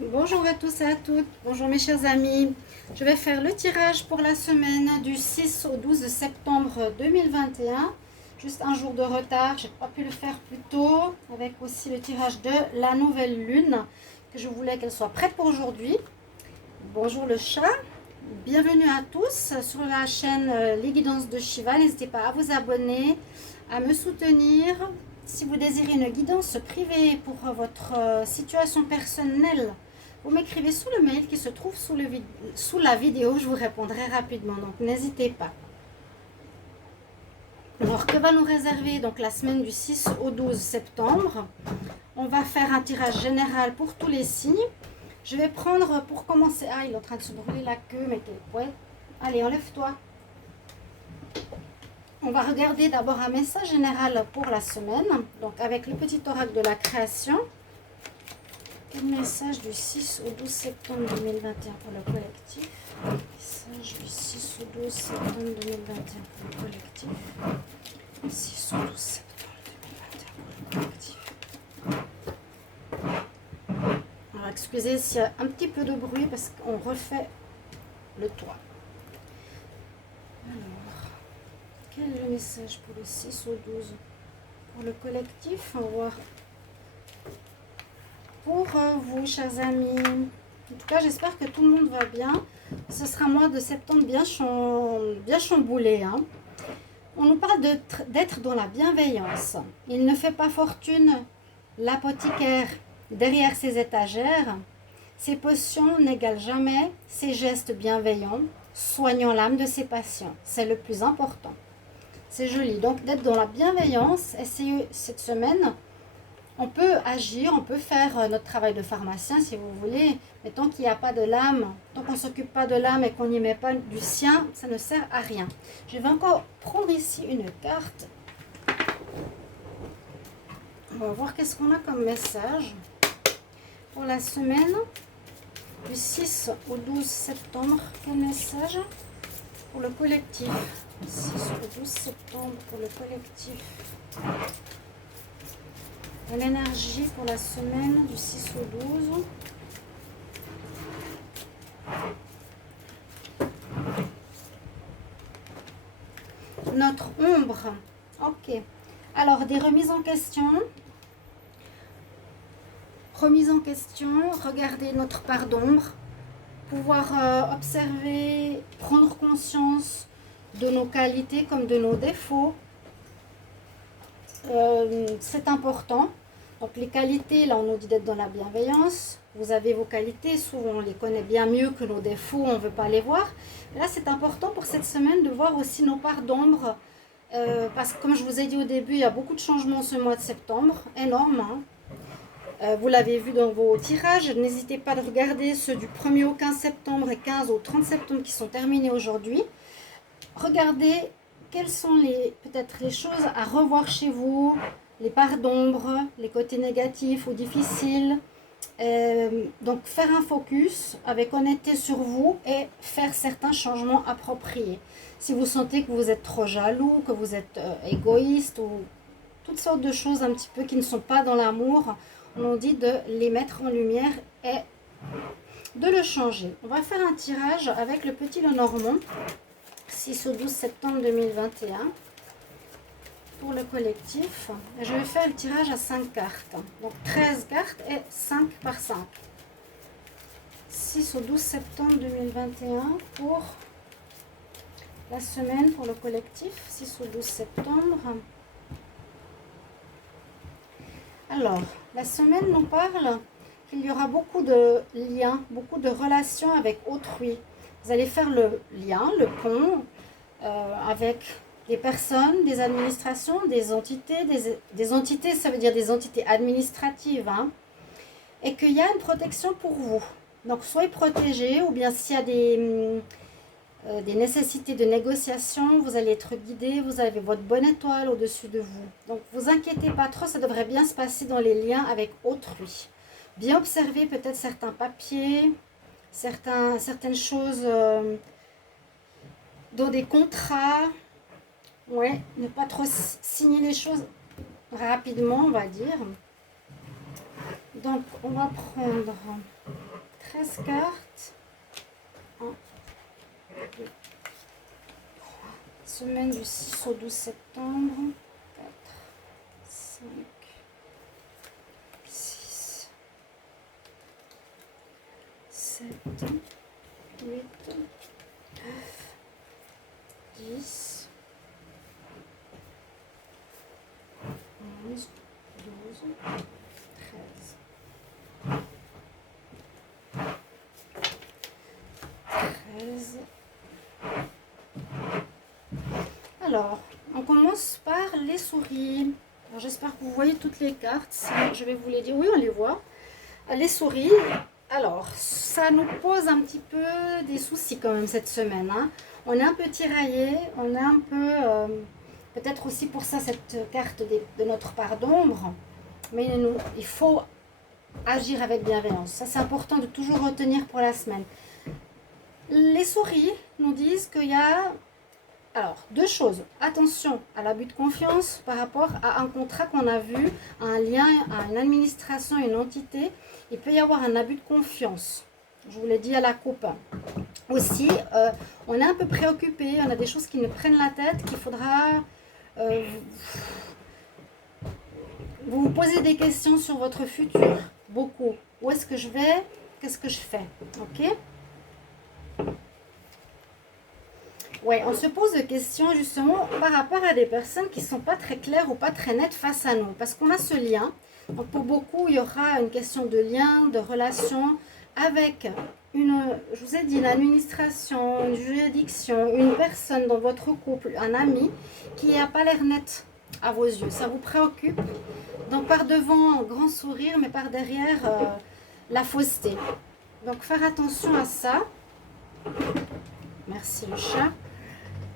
Bonjour à tous et à toutes, bonjour mes chers amis. Je vais faire le tirage pour la semaine du 6 au 12 septembre 2021. Juste un jour de retard, j'ai pas pu le faire plus tôt, avec aussi le tirage de la nouvelle lune, que je voulais qu'elle soit prête pour aujourd'hui. Bonjour le chat, bienvenue à tous sur la chaîne Les Guidances de Shiva. N'hésitez pas à vous abonner, à me soutenir. Si vous désirez une guidance privée pour votre situation personnelle, vous m'écrivez sous le mail qui se trouve sous la vidéo, je vous répondrai rapidement, donc n'hésitez pas. Alors, que va nous réserver donc la semaine du 6 au 12 septembre? On va faire un tirage général pour tous les signes. Je vais prendre pour commencer... Ah, il est en train de se brûler la queue, mais ouais. Allez, enlève-toi. On va regarder d'abord un message général pour la semaine, donc avec le petit oracle de la création. Quel message du 6 au 12 septembre 2021 pour le collectif? Message du 6 au 12 septembre 2021 pour le collectif. 6 au 12 septembre 2021 pour le collectif. Alors excusez s'il y a un petit peu de bruit parce qu'on refait le toit. Alors, quel est le message pour le 6 au 12 pour le collectif? On va voir pour vous, chers amis. En tout cas, j'espère que tout le monde va bien. Ce sera un mois de septembre bien chamboulé. Hein. On nous parle d'être dans la bienveillance. Il ne fait pas fortune l'apothicaire derrière ses étagères. Ses potions n'égalent jamais ses gestes bienveillants, soignant l'âme de ses patients. C'est le plus important. C'est joli. Donc, d'être dans la bienveillance, essayez cette semaine. On peut agir, on peut faire notre travail de pharmacien si vous voulez, mais tant qu'il n'y a pas de l'âme, tant qu'on ne s'occupe pas de l'âme et qu'on n'y met pas du sien, ça ne sert à rien. Je vais encore prendre ici une carte. On va voir qu'est-ce qu'on a comme message pour la semaine du 6 au 12 septembre. Quel message pour le collectif? 6 au 12 septembre pour le collectif. L'énergie pour la semaine du 6 au 12. Notre ombre. Ok. Alors, des remises en question. Remise en question. Regarder notre part d'ombre. Pouvoir observer, prendre conscience de nos qualités comme de nos défauts. C'est important. Donc les qualités, là on nous dit d'être dans la bienveillance. Vous avez vos qualités, souvent on les connaît bien mieux que nos défauts, on ne veut pas les voir. Là c'est important pour cette semaine de voir aussi nos parts d'ombre. Parce que comme je vous ai dit au début, il y a beaucoup de changements ce mois de septembre, énorme. Hein. Vous l'avez vu dans vos tirages, n'hésitez pas à regarder ceux du 1er au 15 septembre et 15 au 30 septembre qui sont terminés aujourd'hui. Regardez quelles sont peut-être les choses à revoir chez vous, les parts d'ombre, les côtés négatifs ou difficiles. Donc faire un focus avec honnêteté sur vous et faire certains changements appropriés. Si vous sentez que vous êtes trop jaloux, que vous êtes égoïste ou toutes sortes de choses un petit peu qui ne sont pas dans l'amour, on nous dit de les mettre en lumière et de le changer. On va faire un tirage avec le petit Lenormand. 6 au 12 septembre 2021 pour le collectif. Et je vais faire le tirage à 5 cartes. Donc 13 cartes et 5 par 5. 6 au 12 septembre 2021 pour la semaine pour le collectif. 6 au 12 septembre. Alors, la semaine nous parle qu'il y aura beaucoup de liens, beaucoup de relations avec autrui. Vous allez faire le lien, le pont avec des personnes, des administrations, des entités. Des entités, ça veut dire des entités administratives. Hein, et qu'il y a une protection pour vous. Donc, soyez protégés ou bien s'il y a des nécessités de négociation, vous allez être guidé, vous avez votre bonne étoile au-dessus de vous. Donc, vous inquiétez pas trop, ça devrait bien se passer dans les liens avec autrui. Bien observer peut-être certains papiers, certaines choses dans des contrats. Ouais, ne pas trop signer les choses rapidement, on va dire. Donc, on va prendre 13 cartes. 1, 2, 3. Semaine du 6 au 12 septembre. 4, 5, 6, 7, 8, 9, 10, 11, 12, 13. 13. Alors, on commence par les souris. Alors, j'espère que vous voyez toutes les cartes. Sinon, je vais vous les dire. Oui, on les voit. Les souris. Alors, ça nous pose un petit peu des soucis quand même cette semaine. Hein. On est un peu tiraillé. On est un peu... peut-être aussi pour ça cette carte de notre part d'ombre. Mais il faut agir avec bienveillance. Ça, c'est important de toujours retenir pour la semaine. Les souris nous disent qu'il y a... Alors, deux choses. Attention à l'abus de confiance par rapport à un contrat qu'on a vu, à un lien, à une administration, une entité. Il peut y avoir un abus de confiance. Je vous l'ai dit à la coupe. Aussi, on est un peu préoccupé. On a des choses qui nous prennent la tête, qu'il faudra... vous posez des questions sur votre futur. Beaucoup. Où est-ce que je vais? Qu'est-ce que je fais? Ok? Oui, on se pose des questions justement par rapport à des personnes qui ne sont pas très claires ou pas très nettes face à nous. Parce qu'on a ce lien. Donc pour beaucoup, il y aura une question de lien, de relation avec je vous ai dit, une administration, une juridiction, une personne dans votre couple, un ami qui n'a pas l'air net à vos yeux. Ça vous préoccupe. Donc par devant, un grand sourire, mais par derrière, la fausseté. Donc faire attention à ça. Merci le chat.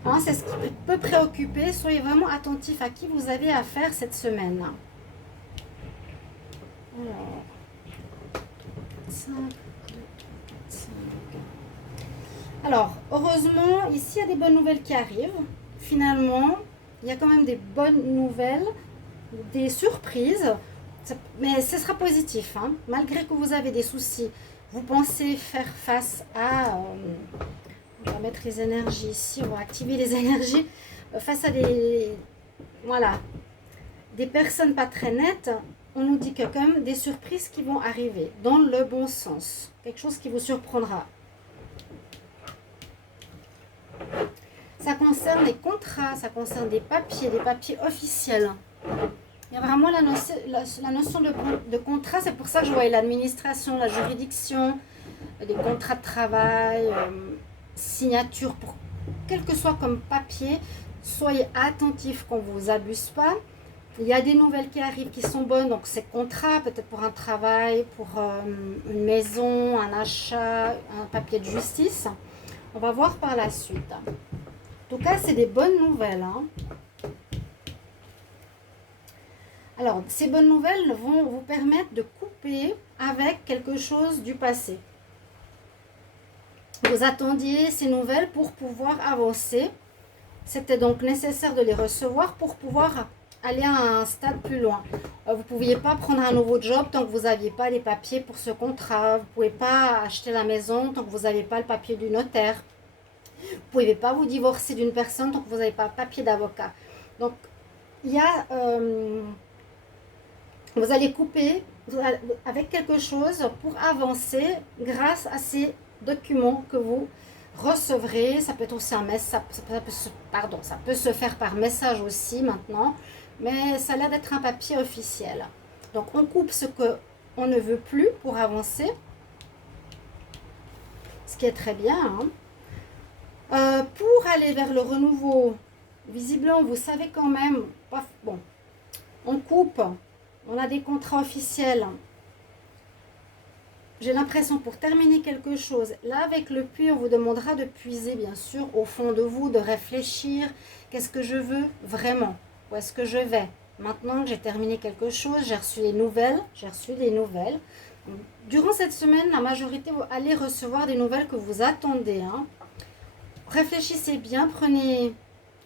Hein, c'est ce qui peut préoccuper. Soyez vraiment attentifs à qui vous avez affaire cette semaine. Alors, 5, 2, 5. Alors, heureusement, ici, il y a des bonnes nouvelles qui arrivent. Finalement, il y a quand même des bonnes nouvelles, des surprises. Mais ce sera positif. Hein. Malgré que vous avez des soucis, vous pensez faire face à... on va mettre les énergies ici, on va activer les énergies face à des personnes pas très nettes. On nous dit qu'il y a quand même des surprises qui vont arriver dans le bon sens. Quelque chose qui vous surprendra. Ça concerne les contrats, ça concerne des papiers officiels. Il y a vraiment la notion de contrat. C'est pour ça que je voyais l'administration, la juridiction, des contrats de travail... signature, pour quel que soit comme papier, soyez attentifs qu'on ne vous abuse pas. Il y a des nouvelles qui arrivent qui sont bonnes, donc ces contrats, peut-être pour un travail, pour une maison, un achat, un papier de justice. On va voir par la suite. En tout cas, c'est des bonnes nouvelles. Hein. Alors, ces bonnes nouvelles vont vous permettre de couper avec quelque chose du passé. Vous attendiez ces nouvelles pour pouvoir avancer. C'était donc nécessaire de les recevoir pour pouvoir aller à un stade plus loin. Vous ne pouviez pas prendre un nouveau job tant que vous n'aviez pas les papiers pour ce contrat. Vous ne pouvez pas acheter la maison tant que vous n'avez pas le papier du notaire. Vous ne pouvez pas vous divorcer d'une personne tant que vous n'avez pas le papier d'avocat. Donc, il y a... vous allez couper avec quelque chose pour avancer grâce à ces documents que vous recevrez. Ça peut être aussi un message, ça peut se faire par message aussi maintenant, mais ça a l'air d'être un papier officiel. Donc on coupe ce qu'on ne veut plus pour avancer, ce qui est très bien. Hein. Pour aller vers le renouveau, visiblement vous savez quand même, bon, on coupe, on a des contrats officiels. J'ai l'impression pour terminer quelque chose, là avec le puits, on vous demandera de puiser bien sûr au fond de vous, de réfléchir. Qu'est-ce que je veux vraiment? Où est-ce que je vais? Maintenant que j'ai terminé quelque chose, j'ai reçu des nouvelles. Durant cette semaine, la majorité va aller recevoir des nouvelles que vous attendez. Hein. Réfléchissez bien, prenez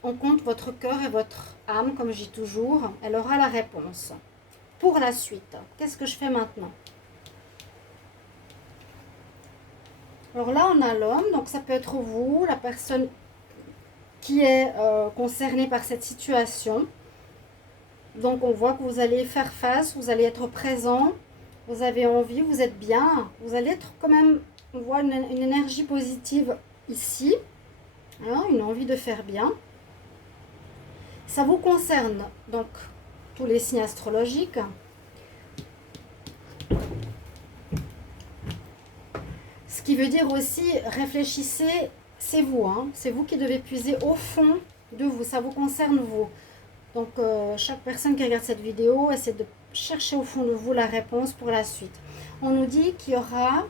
en compte votre cœur et votre âme, comme je dis toujours. Elle aura la réponse. Pour la suite, qu'est-ce que je fais maintenant? Alors là, on a l'homme, donc ça peut être vous, la personne qui est concernée par cette situation. Donc on voit que vous allez faire face, vous allez être présent, vous avez envie, vous êtes bien, vous allez être quand même, on voit une énergie positive ici, hein, une envie de faire bien. Ça vous concerne, donc tous les signes astrologiques. Ce qui veut dire aussi, réfléchissez, c'est vous, hein, c'est vous qui devez puiser au fond de vous, ça vous concerne vous. Donc chaque personne qui regarde cette vidéo essaie de chercher au fond de vous la réponse pour la suite. On nous dit qu'il y aura,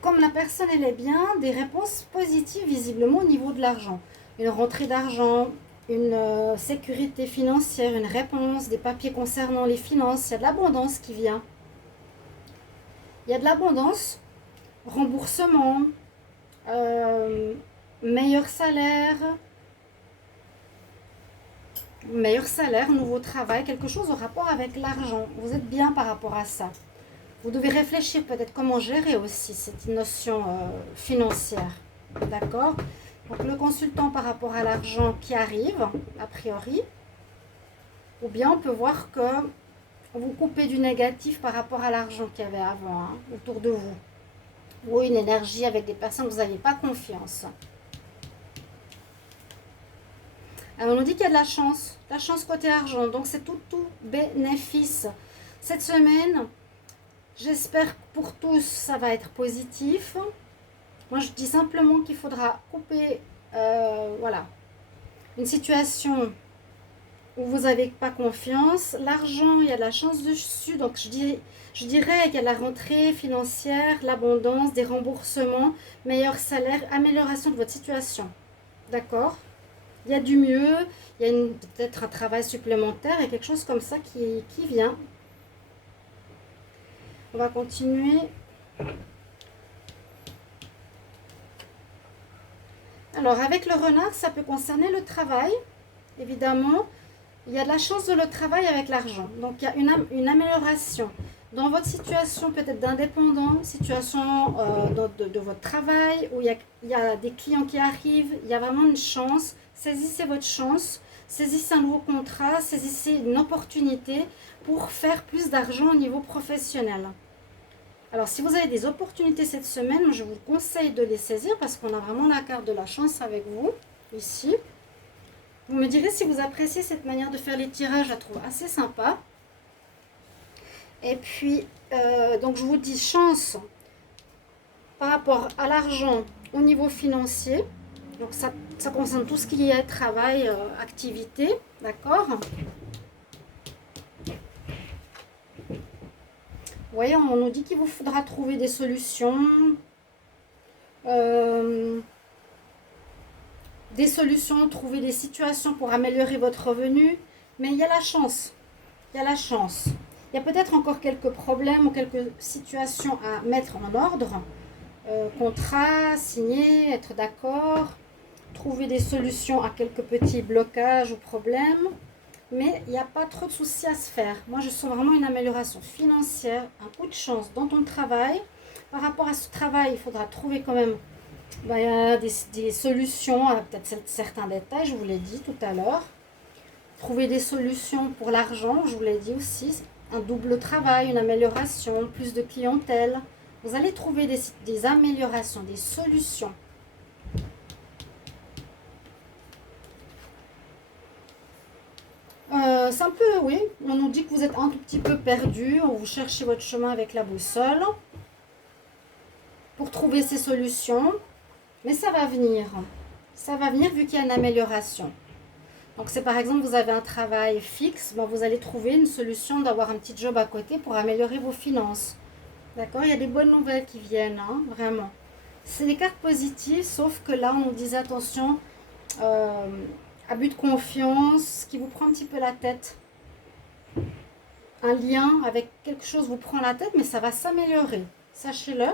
comme la personne elle est bien, des réponses positives visiblement au niveau de l'argent. Une rentrée d'argent, une sécurité financière, une réponse, des papiers concernant les finances, il y a de l'abondance qui vient. Il y a de l'abondance, remboursement, meilleur salaire, nouveau travail, quelque chose au rapport avec l'argent. Vous êtes bien par rapport à ça. Vous devez réfléchir peut-être comment gérer aussi cette notion financière. D'accord? Donc le consultant par rapport à l'argent qui arrive, a priori, ou bien on peut voir que vous coupez du négatif par rapport à l'argent qu'il y avait avant, hein, autour de vous. Ou une énergie avec des personnes que vous n'avez pas confiance. Alors on nous dit qu'il y a de la chance côté argent, donc c'est tout bénéfice. Cette semaine, j'espère que pour tous, ça va être positif. Moi, je dis simplement qu'il faudra couper, voilà, une situation où vous n'avez pas confiance. L'argent, il y a de la chance dessus, donc je dirais qu'il y a la rentrée financière, l'abondance, des remboursements, meilleur salaire, amélioration de votre situation. D'accord? Il y a du mieux, il y a peut-être un travail supplémentaire et quelque chose comme ça qui vient. On va continuer. Alors, avec le renard, ça peut concerner le travail, évidemment. Il y a de la chance de le travail avec l'argent. Donc, il y a une amélioration dans votre situation peut-être d'indépendant, situation de votre travail, où il y a des clients qui arrivent, il y a vraiment une chance. Saisissez votre chance, saisissez un nouveau contrat, saisissez une opportunité pour faire plus d'argent au niveau professionnel. Alors, si vous avez des opportunités cette semaine, je vous conseille de les saisir parce qu'on a vraiment la carte de la chance avec vous, ici. Vous me direz si vous appréciez cette manière de faire les tirages, je la trouve assez sympa. Et puis, donc je vous dis chance par rapport à l'argent au niveau financier. Donc ça concerne tout ce qui est travail, activité, d'accord? Vous voyez, on nous dit qu'il vous faudra trouver des solutions. Trouver des situations pour améliorer votre revenu. Mais il y a la chance. Il y a la chance. Il y a peut-être encore quelques problèmes ou quelques situations à mettre en ordre. Contrat, signer, être d'accord, trouver des solutions à quelques petits blocages ou problèmes. Mais il n'y a pas trop de soucis à se faire. Moi, je sens vraiment une amélioration financière, un coup de chance dans ton travail. Par rapport à ce travail, il faudra trouver quand même des solutions, peut-être certains détails, je vous l'ai dit tout à l'heure. Trouver des solutions pour l'argent, je vous l'ai dit aussi. Un double travail, une amélioration, plus de clientèle. Vous allez trouver des améliorations, des solutions. C'est un peu, oui, on nous dit que vous êtes un tout petit peu perdu, vous cherchez votre chemin avec la boussole pour trouver ces solutions, mais ça va venir. Ça va venir vu qu'il y a une amélioration. Donc c'est par exemple, vous avez un travail fixe, vous allez trouver une solution d'avoir un petit job à côté pour améliorer vos finances. D'accord? Il y a des bonnes nouvelles qui viennent, hein, vraiment. C'est des cartes positives, sauf que là, on nous disait attention, abus de confiance, qui vous prend un petit peu la tête. Un lien avec quelque chose vous prend la tête, mais ça va s'améliorer. Sachez-le.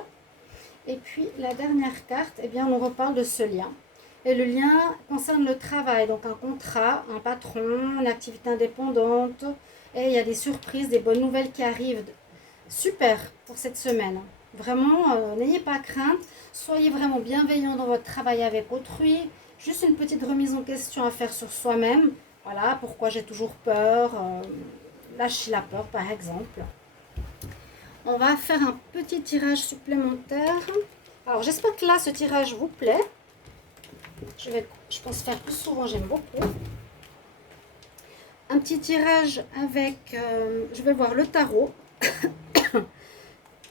Et puis, la dernière carte, eh bien, on nous reparle de ce lien. Et le lien concerne le travail, donc un contrat, un patron, une activité indépendante. Et il y a des surprises, des bonnes nouvelles qui arrivent. Super pour cette semaine. Vraiment, n'ayez pas crainte. Soyez vraiment bienveillant dans votre travail avec autrui. Juste une petite remise en question à faire sur soi-même. Voilà, pourquoi j'ai toujours peur. Lâchez la peur, par exemple. On va faire un petit tirage supplémentaire. Alors, j'espère que là, ce tirage vous plaît. Je pense faire plus souvent, j'aime beaucoup. Un petit tirage avec, je vais voir le tarot.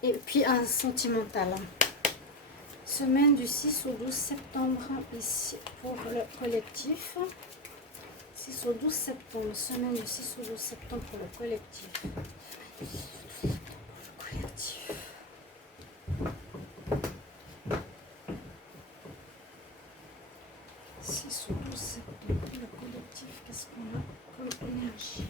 Et puis un sentimental. Semaine du 6 au 12 septembre, ici, pour le collectif. 6 au 12 septembre, semaine du 6 au 12 septembre pour le collectif. Collectif. Au 12 septembre, le collectif, qu'est-ce qu'on a comme énergie?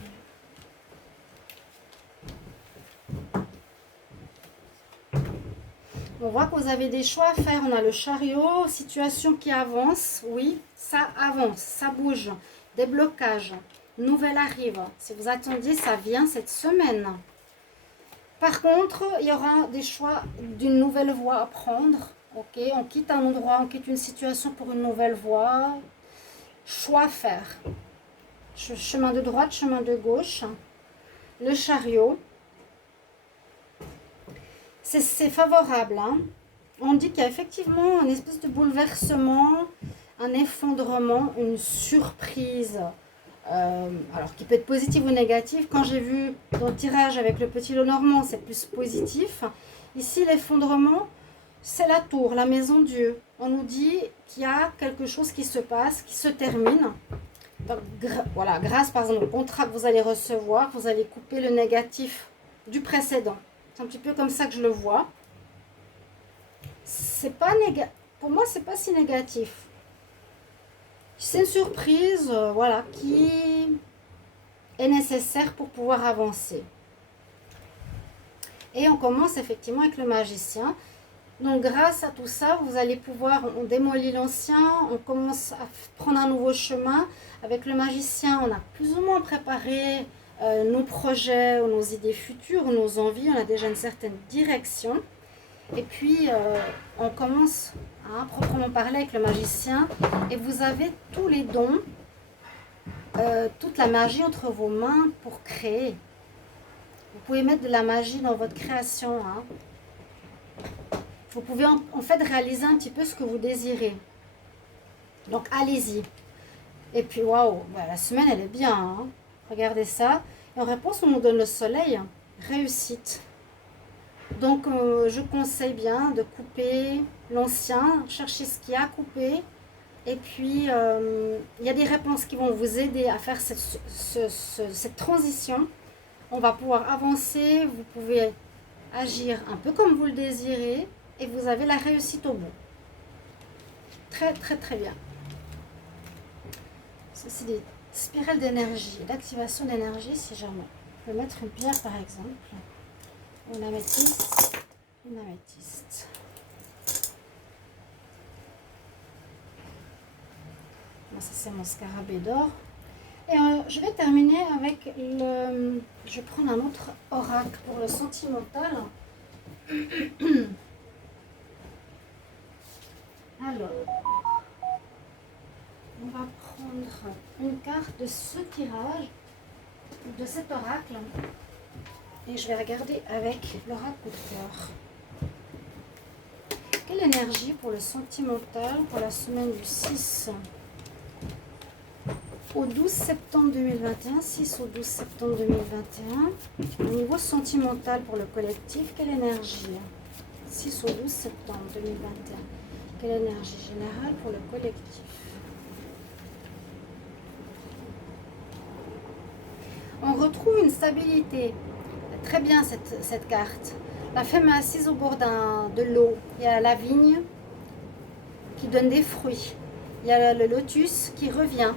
On voit que vous avez des choix à faire. On a le chariot, situation qui avance. Oui, ça avance, ça bouge. Des blocages, nouvelle arrive. Si vous attendiez, ça vient cette semaine. Par contre, il y aura des choix d'une nouvelle voie à prendre. Ok, on quitte un endroit, on quitte une situation pour une nouvelle voie. Choix à faire. Chemin de droite, chemin de gauche. Le chariot. C'est favorable. Hein. On dit qu'il y a effectivement une espèce de bouleversement, un effondrement, une surprise. Alors qui peut être positive ou négative. Quand j'ai vu dans le tirage avec le petit lot normand, c'est plus positif. Ici, l'effondrement, c'est la tour, la maison Dieu. On nous dit qu'il y a quelque chose qui se passe, qui se termine. Donc, voilà, grâce par exemple au contrat que vous allez recevoir, vous allez couper le négatif du précédent. C'est un petit peu comme ça que je le vois. C'est pas pour moi, c'est pas si négatif. C'est une surprise, voilà, qui est nécessaire pour pouvoir avancer. Et on commence effectivement avec le magicien. Donc grâce à tout ça, vous allez pouvoir, on démolit l'ancien, on commence à prendre un nouveau chemin. Avec le magicien, on a plus ou moins préparé nos projets, ou nos idées futures, ou nos envies, on a déjà une certaine direction. Et puis, on commence à proprement parler avec le magicien. Et vous avez tous les dons, toute la magie entre vos mains pour créer. Vous pouvez mettre de la magie dans votre création. Hein. Vous pouvez en fait réaliser un petit peu ce que vous désirez. Donc, allez-y. Et puis, waouh, la semaine, elle est bien. Hein. Regardez ça. Et en réponse, on nous donne le soleil. Réussite. Donc, je conseille bien de couper l'ancien, chercher ce qu'il y a à couper. Et puis, il y a des réponses qui vont vous aider à faire cette transition. On va pouvoir avancer, vous pouvez agir un peu comme vous le désirez et vous avez la réussite au bout. Très, très, très bien. Ça, c'est des spirales d'énergie, d'activation d'énergie si jamais. Je vais mettre une pierre par exemple. Une améthyste. Une améthyste. Bon, ça c'est mon scarabée d'or. Et je vais terminer avec le... Je vais prendre un autre oracle pour le sentimental. Alors, on va prendre une carte de ce tirage, de cet oracle. Et je vais regarder avec l'oracle coup de cœur. Quelle énergie pour le sentimental pour la semaine du 6 au 12 septembre 2021, 6 au 12 septembre 2021. Au niveau sentimental pour le collectif, quelle énergie? 6 au 12 septembre 2021. Quelle énergie générale pour le collectif? On retrouve une stabilité. Très bien cette carte. La femme est assise au bord de l'eau. Il y a la vigne qui donne des fruits. Il y a le lotus qui revient.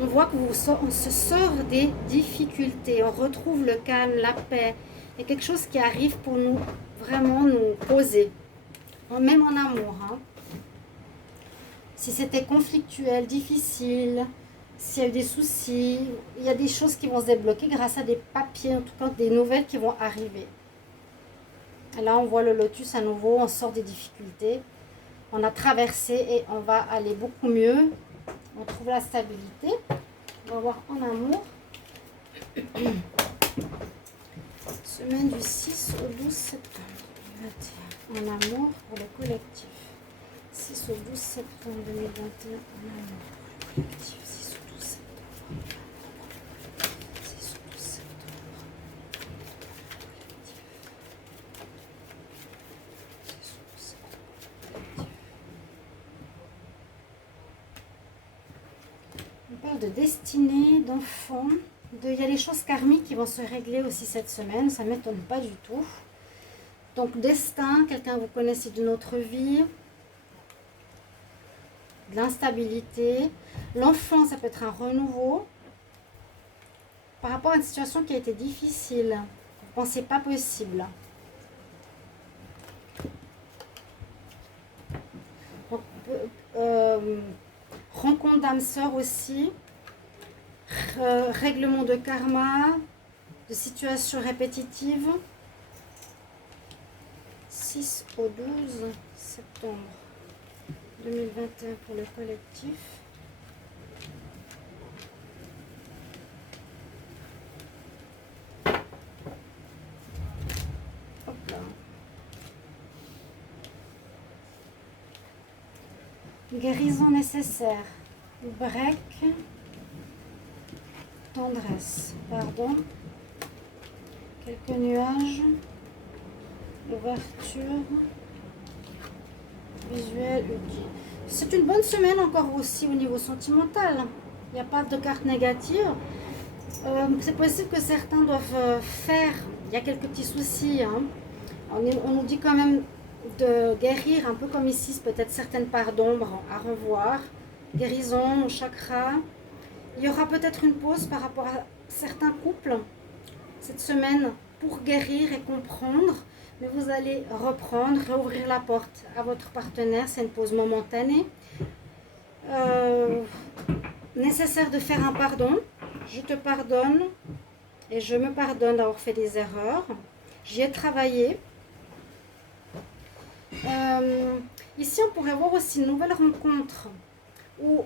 On voit qu'on se sort des difficultés. On retrouve le calme, la paix. Il y a quelque chose qui arrive pour nous, vraiment nous poser. Même en amour. Hein. Si c'était conflictuel, difficile, s'il y a eu des soucis, il y a des choses qui vont se débloquer grâce à des papiers, en tout cas des nouvelles qui vont arriver. Et là, on voit le lotus à nouveau, on sort des difficultés. On a traversé et on va aller beaucoup mieux. On trouve la stabilité. On va voir en amour. Semaine du 6 au 12 septembre 2021. En amour pour le collectif. 6 au 12 septembre 2021. En amour pour le collectif. 6 au 12 septembre. 6 au 12 septembre. On parle de destinée, d'enfant. Il y a des choses karmiques qui vont se régler aussi cette semaine. Ça ne m'étonne pas du tout. Donc, destin, quelqu'un que vous connaissez d'une autre vie. De l'instabilité. L'enfant, ça peut être un renouveau. Par rapport à une situation qui a été difficile. Vous ne pensez pas possible. Donc, rencontre d'âme sœur aussi. Règlement de karma, de situations répétitives. 6 au 12 septembre 2021 pour le collectif. Hop là. Guérison nécessaire. Break. Tendresse, pardon, quelques nuages, ouverture, visuel, utile. C'est une bonne semaine encore aussi au niveau sentimental. Il n'y a pas de carte négative. C'est possible que certains doivent faire, il y a quelques petits soucis. Hein. On nous dit quand même de guérir, un peu comme ici, peut-être certaines parts d'ombre à revoir. Guérison, chakra. Il y aura peut-être une pause par rapport à certains couples cette semaine pour guérir et comprendre. Mais vous allez reprendre, réouvrir la porte à votre partenaire. C'est une pause momentanée. Nécessaire de faire un pardon. Je te pardonne et je me pardonne d'avoir fait des erreurs. J'y ai travaillé. Ici, on pourrait voir aussi une nouvelle rencontre où...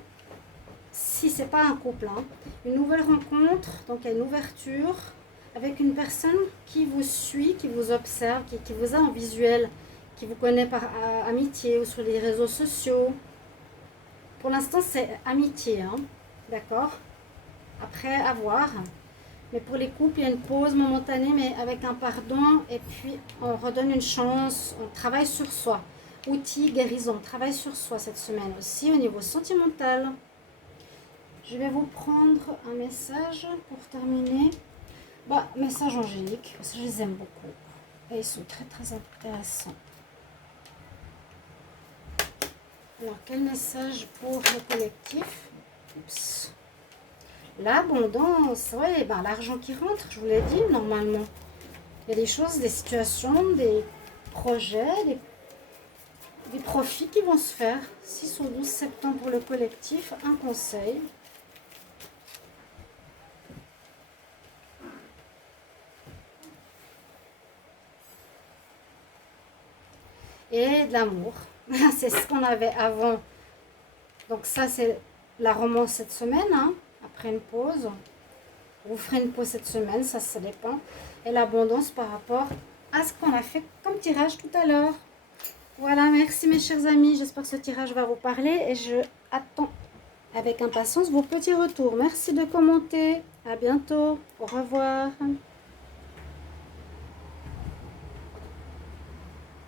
Si ce n'est pas un couple, hein, une nouvelle rencontre, donc il y a une ouverture avec une personne qui vous suit, qui vous observe, qui vous a en visuel, qui vous connaît par amitié ou sur les réseaux sociaux. Pour l'instant, c'est amitié, hein, d'accord? Après, à voir. Mais pour les couples, il y a une pause momentanée, mais avec un pardon, et puis on redonne une chance, on travaille sur soi. Outils, guérison, on travaille sur soi cette semaine aussi au niveau sentimental. Je vais vous prendre un message pour terminer. Message angélique, parce que je les aime beaucoup. Et ils sont très très intéressants. Alors, quel message pour le collectif? Oups. L'abondance, oui, l'argent qui rentre, je vous l'ai dit, normalement. Il y a des choses, des situations, des projets, des profits qui vont se faire. 6 au 12 septembre pour le collectif, un conseil. Et de l'amour. C'est ce qu'on avait avant. Donc ça, c'est la romance cette semaine, hein, après une pause. Vous ferez une pause cette semaine, ça dépend. Et l'abondance par rapport à ce qu'on a fait comme tirage tout à l'heure. Voilà, merci mes chers amis. J'espère que ce tirage va vous parler. Et je attends avec impatience vos petits retours. Merci de commenter. À bientôt. Au revoir.